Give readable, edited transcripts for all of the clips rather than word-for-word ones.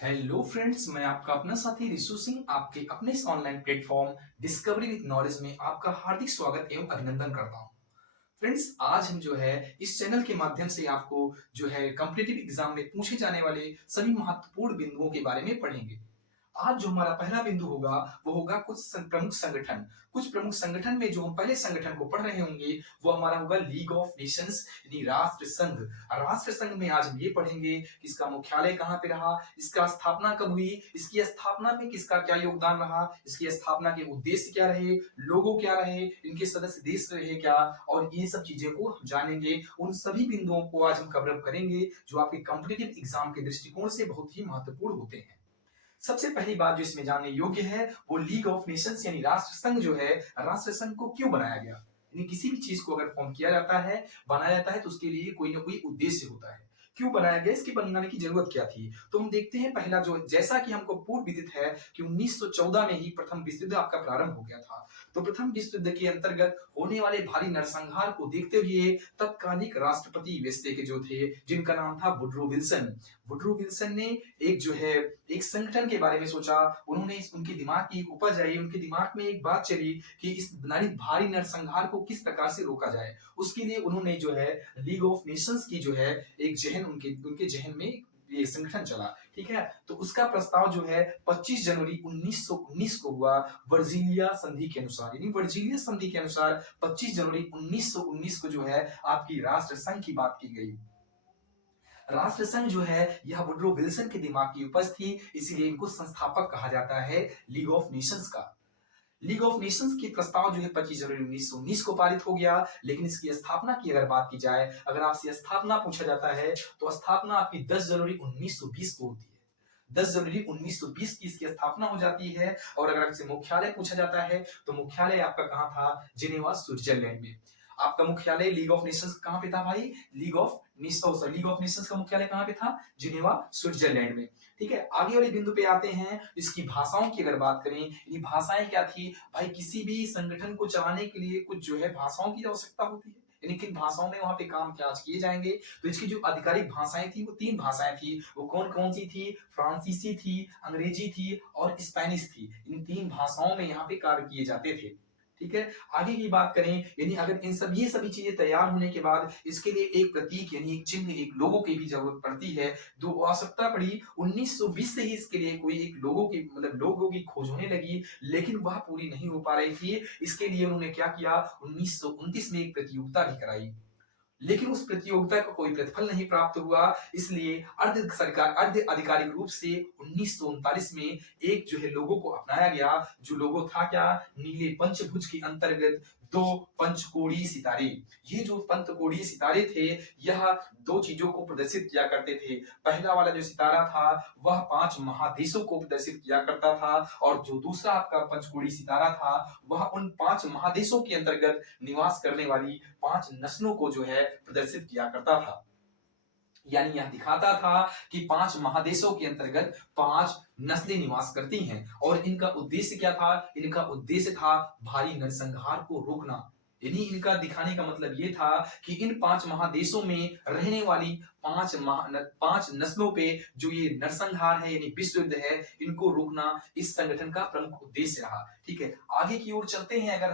Hello friends, मैं आपका अपना साथी रिशु सिंह आपके अपने इस online platform discovery with knowledge में आपका हार्दिक स्वागत एवं अभिनंदन करता हूं। फ्रेंड्स, आज हम जो है इस चैनल के माध्यम से आपको जो है कॉम्पिटिटिव एग्जाम में पूछे जाने वाले सभी महत्वपूर्ण बिंदुओं के बारे में पढ़ेंगे। आज जो हमारा पहला बिंदु होगा वो होगा प्रमुख संगठन। कुछ प्रमुख संगठन में जो हम पहले संगठन को पढ़ रहे होंगे वो हमारा होगा लीग ऑफ नेशंस यानी राष्ट्र संघ। राष्ट्र संघ में आज हम ये पढ़ेंगे कि इसका मुख्यालय कहाँ पे रहा, इसका स्थापना कब हुई, इसकी स्थापना में किसका क्या योगदान रहा, इसकी स्थापना के उद्देश्य क्या रहे, लोगो क्या रहे, इनके सदस्य देश रहे क्या, और ये सब चीजें को हम जानेंगे। उन सभी बिंदुओं को आज हम कवर अप करेंगे जो आपके कॉम्पिटिटिव एग्जाम के दृष्टिकोण से बहुत ही महत्वपूर्ण होते हैं। सबसे पहली बात जो इसमें जानने योग्य है वो लीग ऑफ नेशंस यानी राष्ट्र संघ जो है, राष्ट्र संघ को क्यों बनाया गया। यानी किसी भी चीज को अगर फॉर्म किया जाता है, बनाया जाता है तो उसके लिए कोई ना कोई उद्देश्य होता है। क्यों बनाया गया, इसके बनाने की जरूरत क्या थी, तो हम देखते हैं। पहला जो जैसा कि हमको पूर्व विदित है कि 1914 में ही प्रथम विश्व युद्ध आपका प्रारंभ हो गया था। तो प्रथम विश्व युद्ध के अंतर्गत होने वाले भारी नरसंहार को देखते हुए तत्कालिक राष्ट्रपति यूएसए के जो थे, जिनका नाम था वुडरो विल्सन, वुडरो विल्सन ने एक जो है एक संगठन के बारे में सोचा। उन्होंने उनके दिमाग की एक उपज आई, उनके दिमाग में एक बात चली कि इस भारी नरसंहार को किस प्रकार से रोका जाए। उसके लिए उन्होंने जो है लीग ऑफ नेशंस की जो है एक जहन उनके उनके जहन में ये संगठन चला। ठीक है, तो उसका प्रस्ताव जो है 25 जनवरी 1919 को हुआ वर्जीलिया संधि के अनुसार। यानी वर्जीलिया संधि के अनुसार 25 जनवरी 1919 को जो है आपकी राष्ट्र संघ की बात की गई। राष्ट्र संघ जो है यह वुडरो विल्सन के दिमाग की उपज थी, इसीलिए इनको संस्थापक कहा जाता है लीग ऑफ नेशंस का। लीग ऑफ नेशंस के प्रस्ताव जो है 25 जनवरी 1919 को पारित हो गया। लेकिन इसकी स्थापना की अगर बात की जाए, अगर आपसे स्थापना पूछा जाता है तो स्थापना आपकी 10 जनवरी 1920 को होती है। 10 जनवरी 1920 की इसकी स्थापना हो जाती है। और अगर आपसे मुख्यालय पूछा जाता है तो मुख्यालय आपका कहाँ था, जिनेवा स्विट्जरलैंड में। आपका मुख्यालय लीग ऑफ नेशंस कहाँ पे था भाई, लीग ऑफ नेशंस का मुख्यालय कहाँ पे था, जिनेवा स्विट्जरलैंड में। ठीक है, आगे वाले बिंदु पे आते हैं। इसकी भाषाओं की अगर बात करें, ये भाषाएं क्या थी भाई, किसी भी संगठन को चलाने के लिए कुछ जो है भाषाओं की आवश्यकता होती है। यानी किन भाषाओं में वहां पे काम काज किए जाएंगे, तो इसकी जो आधिकारिक भाषाएं थी वो 3 भाषाएं थी। वो कौन कौन सी थी, फ्रांसीसी थी, अंग्रेजी थी और स्पेनिश थी। इन 3 भाषाओं में यहाँ पे कार्य किए जाते थे। ठीक है, आगे की बात करें, यानी अगर इन सब ये सभी चीजें तैयार होने के बाद इसके लिए एक प्रतीक यानी एक चिन्ह, एक लोगो की भी जरूरत पड़ती है। जो आवश्यकता पड़ी 1920 से ही इसके लिए कोई एक लोगो की मतलब लोगो की खोज होने लगी, लेकिन वह पूरी नहीं हो पा रही थी। इसके लिए उन्होंने क्या किया, 1929 में एक प्रतियोगिता भी कराई, लेकिन उस प्रतियोगिता को कोई प्रतिफल नहीं प्राप्त हुआ। इसलिए अर्ध आधिकारिक रूप से 1939 में एक जो है लोगो को अपनाया गया। जो लोगो था क्या, नीले पंचभुज के अंतर्गत 2 पंचकोणीय सितारे। ये जो पंचकोणीय सितारे थे, यह 2 चीजों को प्रदर्शित किया करते थे। पहला वाला जो सितारा था वह 5 महादेशों को प्रदर्शित किया करता था, और जो दूसरा आपका पंचकोणीय सितारा था वह उन 5 महादेशों के अंतर्गत निवास करने वाली 5 नस्लों को जो है प्रदर्शित किया करता था। यानी यह दिखाता था कि 5 महादेशों के अंतर्गत 5 नस्लें निवास करती हैं। और इनका उद्देश्य क्या था, इनका उद्देश्य था भारी नरसंहार को रोकना। यानी इनका दिखाने का मतलब ये था कि इन 5 महादेशों में रहने वाली 5 नस्लों पे जो ये नरसंहार है यानी विश्व युद्ध है, इनको रोकना इस संगठन का प्रमुख उद्देश्य रहा। ठीक है, आगे की ओर चलते हैं। अगर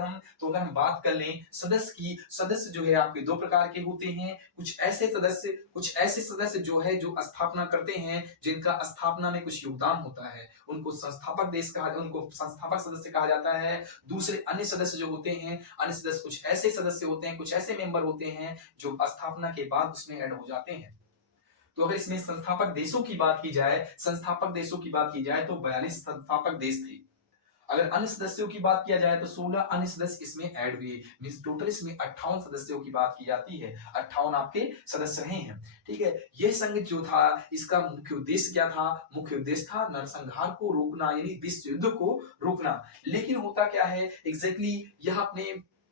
हम बात कर लें सदस्य की, सदस्य जो है आपके 2 प्रकार के होते हैं। कुछ ऐसे सदस्य जो है जो स्थापना करते हैं, जिनका स्थापना में कुछ योगदान होता है, उनको उनको संस्थापक सदस्य कहा जाता है। दूसरे अन्य सदस्य जो होते हैं, अन्य सदस्य कुछ ऐसे सदस्य होते हैं, कुछ ऐसे मेंबर होते हैं जो स्थापना के बाद उसमें ऐड हो जाते हैं। तो अगर इसमें संस्थापक देशों की बात की जाए तो 42 संस्थापक देश थे। अगर अन्य सदस्यों की बात किया जाए तो 16 अन्य सदस्य इसमें ऐड हुए। मींस टोटल इसमें 58 सदस्यों की बात की जाती है। 58 आपके सदस्य रहे हैं। ठीक है, यह संघ जो था इसका मुख्य उद्देश्य क्या था, मुख्य उद्देश्य था नरसंहार को रोकना यानी विश्व युद्ध को रोकना। लेकिन होता क्या है एग्जैक्टली, यह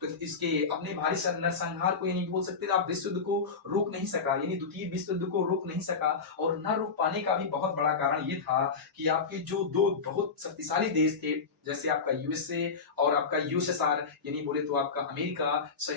अपने भारी नरसंहार को यानी बोल सकते थे आप विश्व युद्ध को रोक नहीं सका, यानी द्वितीय विश्व युद्ध को रोक नहीं सका। और न रोक पाने का भी बहुत बड़ा कारण ये था कि आपके जो 2 बहुत शक्तिशाली देश थे, जैसे आपका यूएसए और आपका यूएसएसआर, यानी बोले तो आपका अमेरिका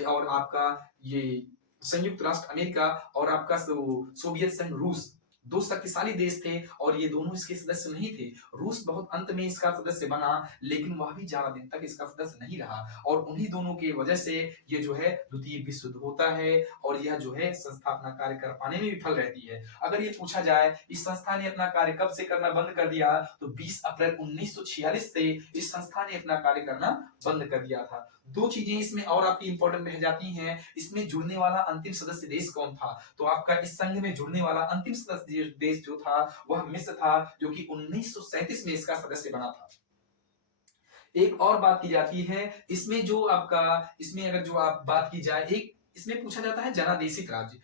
और आपका ये संयुक्त राष्ट्र अमेरिका और आपका सोवियत संघ रूस, दो शक्तिशाली देश थे और ये दोनों इसके सदस्य नहीं थे। रूस बहुत अंत में इसका सदस्य बना, लेकिन वह भी ज्यादा दिन तक इसका सदस्य नहीं रहा और उन्हीं दोनों की वजह से ये जो है द्वितीय विश्व युद्ध होता है और यह जो है संस्था अपना कार्य कर पाने में विफल रहती है। अगर ये पूछा जाए इस संस्था ने अपना कार्य कब से करना बंद कर दिया, तो 20 अप्रैल 1946 से इस संस्था ने अपना कार्य करना बंद कर दिया था। दो चीजें इसमें और आपकी इंपॉर्टेंट रह जाती हैं। इसमें जुड़ने वाला अंतिम सदस्य देश कौन था? तो आपका इस संघ में जुड़ने वाला अंतिम सदस्य देश जो था वह मिस्र था, जो कि 1937 में इसका सदस्य बना था। एक और बात की जाती है इसमें जो आपका इसमें अगर जो आप बात की जाए, एक इसमें पूछा जाता है जनादेशित राज्य।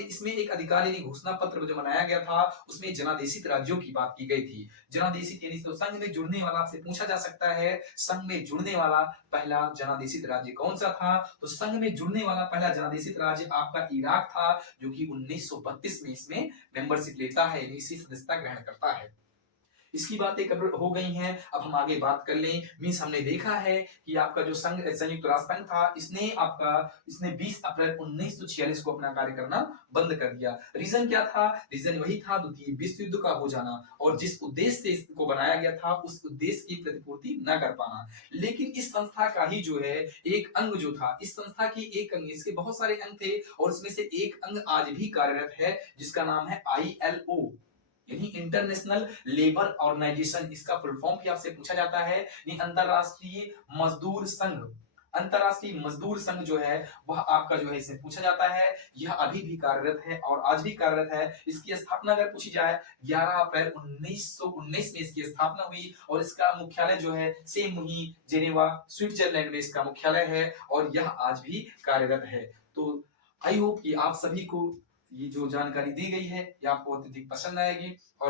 इसमें एक अधिकारिक घोषणा पत्र जो बनाया गया था उसमें जनादेशित राज्यों की बात की गई थी। जनादेशित यानी तो संघ में जुड़ने वाला आपसे पूछा जा सकता है संघ में जुड़ने वाला पहला जनादेशित राज्य कौन सा था? तो संघ में जुड़ने वाला पहला जनादेशित राज्य आपका इराक था, जो कि 1932 में इसमें मेंबरशिप लेता है, यानी इसी सदस्यता ग्रहण करता है। इसकी बातें कवर हो गई हैं। अब हम आगे बात कर लें। मीन्स हमने देखा है कि आपका जो संयुक्त राष्ट्र संघ था इसने 20 अप्रैल 1946 को अपना कार्य करना बंद कर दिया। रीजन क्या था? रीजन वही था द्वितीय विश्व युद्ध का हो जाना और जिस उद्देश्य से इसको बनाया गया था उस उद्देश्य की प्रतिपूर्ति न कर पाना। लेकिन इस संस्था का ही जो है एक अंग जो था, इस संस्था की एक अंग, इसके बहुत सारे अंग थे और इसमें से एक अंग आज भी कार्यरत है जिसका नाम है ILO, यानी इंटरनेशनल लेबर ऑर्गेनाइजेशन। इसका फुल फॉर्म भी आपसे पूछा जाता है, यानी अंतरराष्ट्रीय मजदूर संघ। अंतरराष्ट्रीय मजदूर संघ जो है वह आपका जो है इससे पूछा जाता है। यह अभी भी कार्यरत है और आज भी कार्यरत है। इसकी स्थापना अगर पूछी जाए 11 अप्रैल 1919 में इसकी स्थापना हुई और इसका मुख्यालय जो है सेम वही जेनेवा स्विट्जरलैंड में इसका मुख्यालय है और यह आज भी कार्यरत है। तो आई होप कि आप सभी को ये जो जानकारी दी गई है ये आपको अत्यधिक पसंद आएगी और